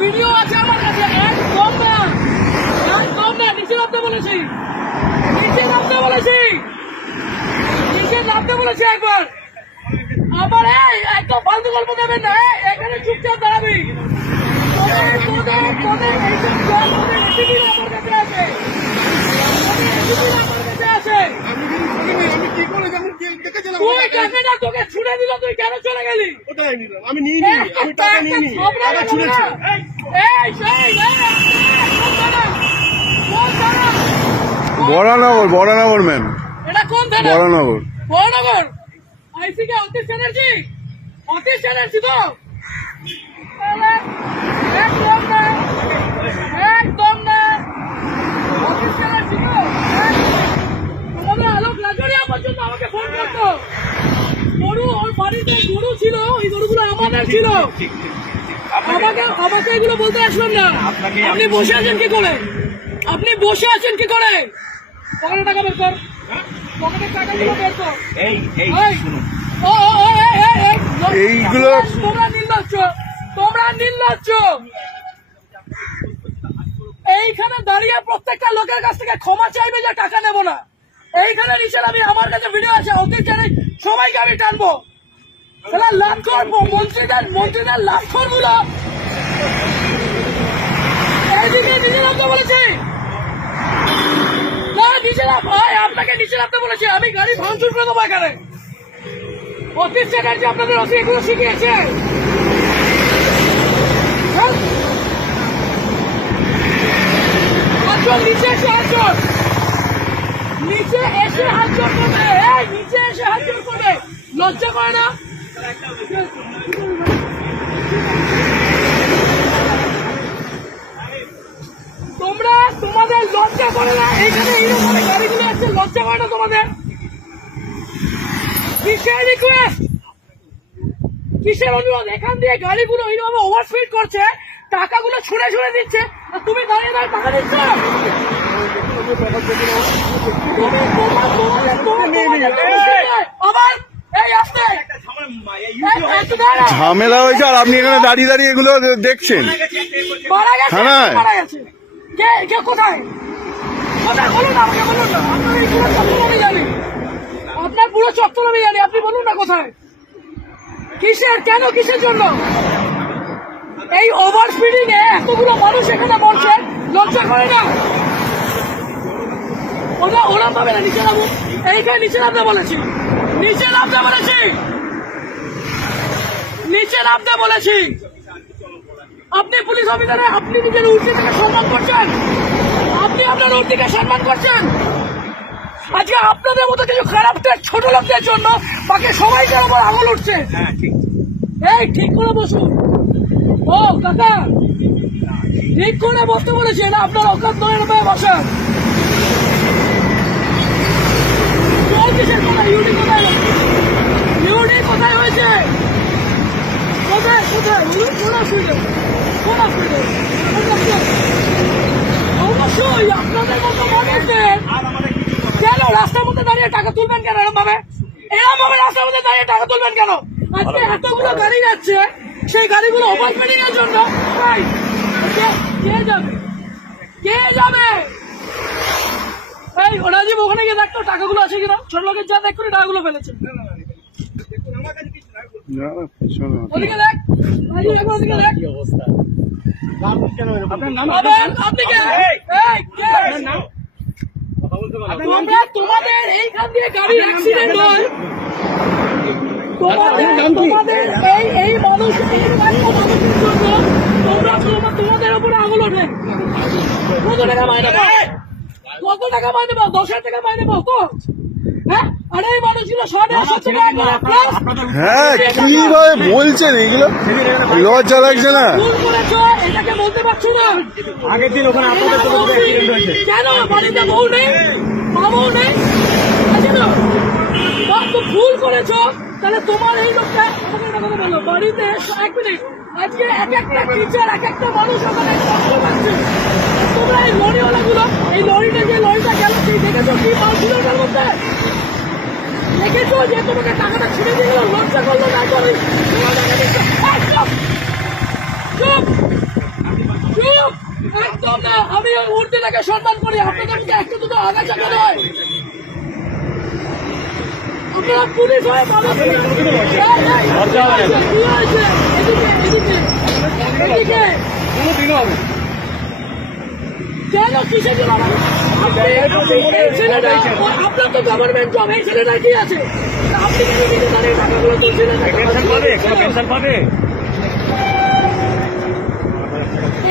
Video আছে আমার কাছে। একদম না, একদম না। নিচে নামতে বলেছি, নিচে নামতে বলেছি, নিচে নামতে বলেছি একবার। আমার একদম ফালতু গল্প দেবেন না। এখানে চুপচাপ দাঁড়াবি। তোকে ছুড়ে দিল, তুই কেন চলে গেলি? আমি নিইনি, আমি টাকা নিইনি, টাকা ছুঁড়েছে। বরানগর, বরানগর ম্যাম। এটা কোন থানা? বরানগর। বরানগর আইসি কে? অতীশ চ্যাটার্জি, অতীশ চ্যাটার্জি তো? একদম না, একদম না। অতীশ চ্যাটার্জি তো? আমাদের আলোক লাজরিয়া পর্যন্ত আমাকে ফোন করতো। গরু, ওর বাড়িতে গরু ছিল, ওই গরুগুলো আমাদের ছিল। আমাকে এগুলো বলতে আসলাম না। আপনি বসে আছেন কি করে? আপনি বসে আছেন কি করে? পকেটে টাকা বের কর, পকেটের টাকাগুলো বের কর। এইগুলো তোমরা নির্লজ্জ, তোমরা নির্লজ্জ। এইখানে দাঁড়িয়ে প্রত্যেকটা লোকের কাছ থেকে ক্ষমা চাইবে যে টাকা নেবো না। এইখানে নিচের আমি, আমার কাছে ভিডিও আছে, অতীত জানি, সবাইকে আমি টানবো। লাভ করবো মন্ত্রীদের লাভ করবো না। এইদিকে নিচে নামতে বলেছি না, নিচে নাম ভাই, আপনাকে নিচে নামতে বলেছি। আমি গাড়ি ভাঙচুর করে দেবো এখানে। অতীশ চ্যাটার্জি আপনাদের অতি এগুলো শিখিয়েছে। নিচে এসে হাত, নিচে এসে হাত করবে, নিচে এসে হাত করবে। লজ্জা করে না? তোমরা, তোমাদের লজ্জা করে না? এইখানে এইরকম গাড়িগুলো আছে, লজ্জা করে না তোমাদের? কিসের রিকোয়েস্ট, কিসের অনুরোধ? এখান দিয়ে গাড়িগুলো এইভাবে ওভারস্পিড করছে, টাকাগুলো ছুঁড়ে ছুঁড়ে দিচ্ছে, আর তুমি দাঁড়িয়ে দাঁড়িয়ে টাকা দিচ্ছ। ঝামেলা হয়েছে আর আপনি এখানে দাঁড়িয়ে দাঁড়িয়ে এগুলো দেখছেন। থানায় কোথায়? কোথায় বলুন না, আমাকে বলুন না। আপনার এই পুরো চত্বর আমি জানি, আপনার পুরো চত্বর আমি জানি। আপনি বলুন না কোথায়, কিসের, কেন, কিসের জন্য? এই ওভার স্পিডিং এ এতগুলো মানুষ এখানে মরছে, লজ্জা করে না? ওরা পাবে না। নিচে নামো, এইখানে নিচে নামতে বলেছি, নিচে নামতে বলেছি, নিচে নামতে বলেছি। আপনি পুলিশ অফিসারে, আপনি নিজের উর্দিকে সম্মান করছেন, আপনি আপনার উর্দিকে সম্মান করছেন। আজকে আপনাদের মতো কিছু খারাপদের, ছোট লোকদের জন্য বাকি সবাইকে ওপর আঙুল উঠছে। এই ঠিক করে বসুন। ও কাকা, ঠিক করে বসতে বলেছি, এটা আপনার অকাত নয়। বসেন। ইউডি কোথায়, ইউডি কোথায় হয়েছে? কোথায় কোথায় বলুন? কোন অসুবিধা, কোন অসুবিধা? অবশ্যই আপনাদের মতো মানুষদের কেন রাস্তার মধ্যে দাঁড়িয়ে টাকা তুলবেন কেন? এরকম ভাবে, এরকম ভাবে রাস্তার মধ্যে দাঁড়িয়ে টাকা তুলবেন কেন? আজকে এতগুলো গাড়ি যাচ্ছে, সেই গাড়িগুলো ওভারস্পিডিং এর জন্য কে যাবে, কে যাবে? এই রাজীব, ওখানে গিয়ে দেখতো টাকাগুলো আছে কিনা। ছোট লোকের যা দেখ করে টাকাগুলো ফেলেছে। ওদিকে দেখ, ওদিকে দেখ। তোমাদের এইখান দিয়ে গাড়ি অ্যাক্সিডেন্ট হয়, তোমাদের এই মানুষ, তোমাদের উপরে আঙুল ওঠে। কত টাকা মাইনে পাও? কত টাকা মাইনে পাও? 10,000 টাকা মাইনে পাও তো? হ্যাঁ, আরে এই মানুষগুলো 150 টাকা। হ্যাঁ, কিভাবে বলছেন এগুলো? লজ্জা লাগছে না? এটাকে বলতে পারছো না? আগের দিন ওখানে আপনাদের কেন বাড়িতে বউ নেই, মা বউ নেই? ভুল করেছো, তাহলে তোমার এই লোকটা আমাকে একটা কথা বলো। বাড়িতে 1 মিনিট, আজকে এক একটা টিচার, এক একটা মানুষ ওখানে কষ্ট পাচ্ছে। তোমরা এই লরিওয়ালা গুলো, এই লরিটা, যে লরিটা গেল, সেই দেখেছো কি মাল ছিল ওটার মধ্যে? দেখেছো যে তোমাকে টাকাটা ছিঁড়ে দিয়ে গেল? লজ্জা করলো না? চুপ চুপ, আমি উর্দিটাকে সম্মান করি, আপনাদের মধ্যে একটু দুটো আগাছা কেন হয়? আপনারা পুলিশ হয়ে মানুষ কি হয়েছে? এদিকে কেন কিসের জন্য এই ছেলেটা, আপনার তো গভর্নমেন্ট জব, এই ছেলেটা কি আছে? আপনি কেন নিজে দাঁড়িয়ে টাকাগুলো তুলছিলেন?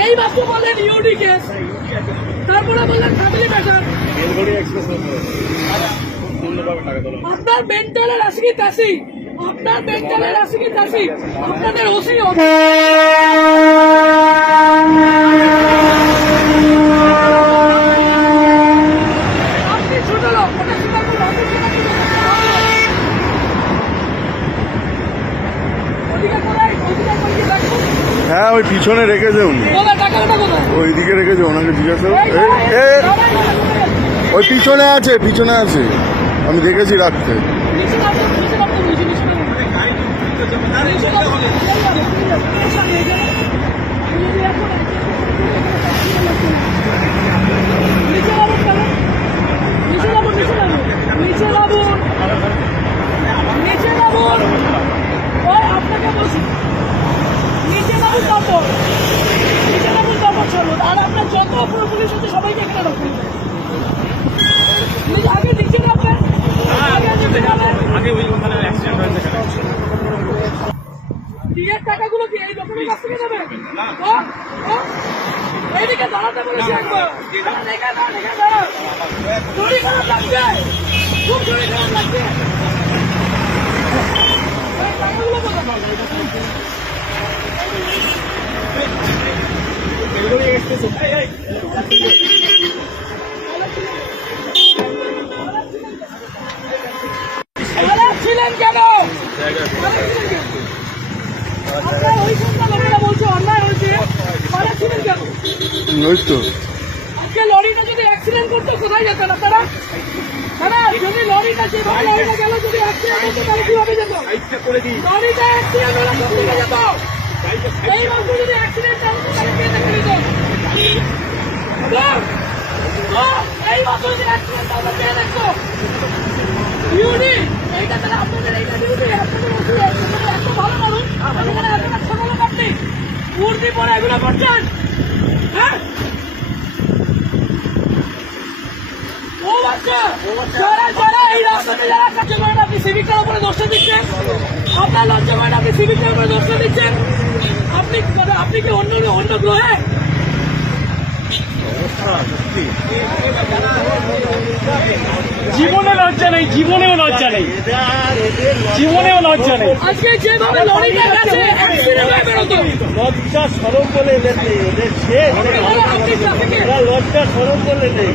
এই মাত্র বললেন ইউডি কেস, তারপরে বললেন ফ্যামিলি ম্যাটার। আপনার মেন্টালের আসি কি তাসি, আপনার মেন্টালের আসি কি তাসি, আপনাদের ওসি আপনি ছোট লোক, ওটা ছোট লোক, আপনি ছোট লোক। ওদিকে কোথায়? ওদিকে কোথায় রাখবো? হ্যাঁ ওই পিছনে রেখেছে উনি, কোথায় টাকাটা কোথায়? ওইদিকে রেখেছে, ওনাকে জিজ্ঞাসা করো। এই, এই, ওই পিছনে আছে, পিছনে আছে, আমি দেখেছি রাখতে। নিচে নামো, নিচে নামো, নিচে নিচে নামো। নিচে নামো। নিচে নামো কেন? নিচে নামো, নিচে নামো, নিচে নামুন, নিচে নামুন। ওই আপনাকে বলছি নিচে নামুন, তারপর নিচে নামুন, তারপর চলুন। আর আপনার যত অপর পুলিশ আছে সবাইকে এখানে রাখুন। আগে নিচে নামবেন, আগে নিচে নামবেন। বিয়ের টাকাগুলো কি এই লোকের কাছ থেকে নেবেন? এইদিকে দাঁড়াতে বলেছি একবার। শরীর খারাপ লাগছে, খুব শরীর খারাপ লাগছে। এই টাকাগুলো কোথায়? ছিলেন কেন? আপনার ওই সন্ধ্যা লোকেরা বলছে অন্যায় হয়েছে, ছিলেন কেন? ওই তো আজকে লরিটা যদি অ্যাক্সিডেন্ট করতো কোথায় যেতেন আপনারা? যদি লরিটা যেভাবে লরিটা গেল, যদি অ্যাক্সিডেন্ট করতো তাহলে কিভাবে যেত? লরিটা অ্যাক্সিডেন্ট হলে কোথায় যেত? এই মাত্র যদি অ্যাক্সিডেন্ট হতো তাহলে কে দেখে নিত? এই মাত্র যদি অ্যাক্সিডেন্ট হতো কে দেখতো? ইউনি এইটা তাহলে আপনাদের এইটা ডিউটি, আপনাদের ওষুধ এত ভালো মানুষ, এখানে এতটা ছোট লোক আপনি উর্দি পরে এগুলো করছেন? হ্যাঁ ও বাচ্চা, যারা যারা এই রাস্তাতে যারা কাছে করেন, আপনি সিভিকটার উপরে দোষটা দিচ্ছেন। আপনার লজ্জা করেন, আপনি সিভিকটার উপরে দোষটা দিচ্ছেন। আপনি কি অন্য গ্রহে? জীবনে লজ্জা নেই, জীবনেও লজ্জা নেই, জীবনেও লজ্জা নেই। আজকে যেভাবে লরিটা গেছে অ্যাক্সিডেন্ট হয়ে বেরোতো। লজ্জা সরম বলে এদের নেই, এদের শেষ। এরা লজ্জা সরম বলে নেই।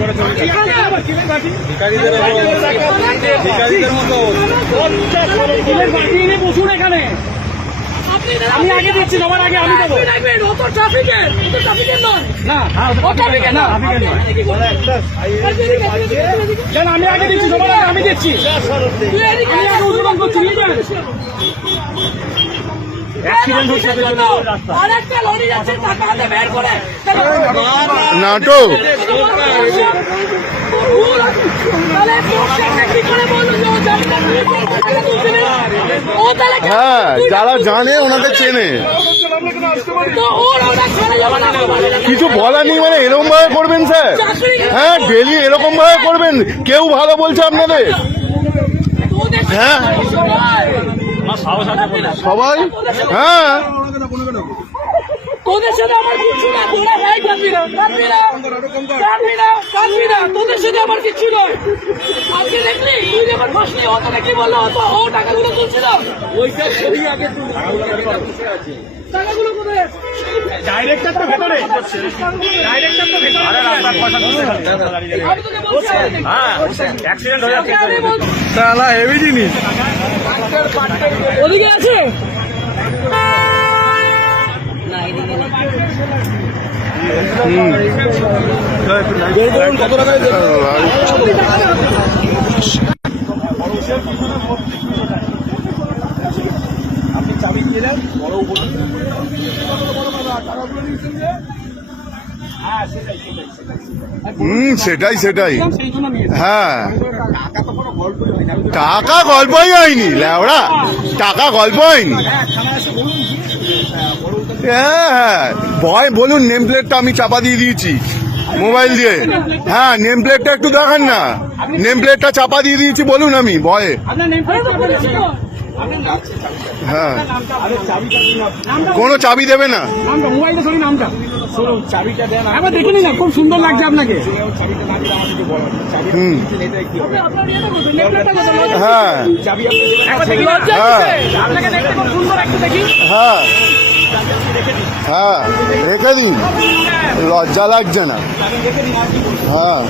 লজ্জা সরম বলে নেই। বসুন এখানে, আমি আগে দিচ্ছি, তোমার আগে আমি দেবো। অত ট্রাফিকের নয় না, ও ট্রাফিকের না। কেন আমি আগে দিচ্ছি, তোমার আগে আমি দিচ্ছি। আমি আগে উদ্বোধন করছি, নিয়ে যান। অ্যাক্সিডেন্ট হচ্ছে আর একটা লরি যাচ্ছে টাকা হাতে বের করে নাটক। হ্যাঁ যারা জানে ওনাকে চেনে, কিছু বলার নেই। মানে এরকম ভাবে করবেন স্যার? হ্যাঁ ডেলি এরকম ভাবে করবেন? কেউ ভালো বলছে আপনাদের? হ্যাঁ সবাই, হ্যাঁ তোদের সাথে আমার কিছু না, তোরা ভাই কাঁদবি না, কাঁদবি না, কাঁদবি না, কাঁদবি না, তোদের সাথে আমার কিছু নয়। আজকে দেখলি তুই যখন বসলি, ও তোকে কি বললো? ও টাকাগুলো তুলছিল, টাকাগুলো কোথায়? ডাইরেক্টর তো ভেতরে, ডাইরেক্টর তো ভেতরে। আমি তোকে বলছি, অ্যাক্সিডেন্ট হয়ে যাচ্ছে। আমি বলছি তাহলে হেভি জিনিস। ওদিকে আছে কত টাকায় আপনি চাবি দিলেন, বড় সেটাই সেটাই। সেই জন্য নিয়েছে। হ্যাঁ, টাকা গল্পই হয়নি ল্যাওড়া, টাকা গল্প হয়নি। হ্যাঁ হ্যাঁ, ভয় বলুন, নেম প্লেটটা আমি চাপা দিয়ে দিয়েছি মোবাইল দিয়ে। হ্যাঁ, নেম প্লেটটা একটু দেখান না, নেম প্লেটটা চাপা দিয়ে দিয়েছি বলুন আমি ভয়ে। আপনার নেম প্লেট বলেছি তো। হ্যাঁ, নামটা কোনো চাবি দেবে না। নামটা মোবাইলটা সরি নামটা একবার দেখে নিন না, খুব সুন্দর লাগছে আপনাকে। হুম, আপনার ইয়েটা কোথায়? নেকলেসটা কোথায়? হ্যাঁ একবার দেখি না। লজ্জা হ্যাঁ। কিসের? আপনাকে দেখতে খুব সুন্দর, একটু দেখি। হ্যাঁ হ্যাঁ, রেখে দিন, লজ্জা লাগছে না। হ্যাঁ,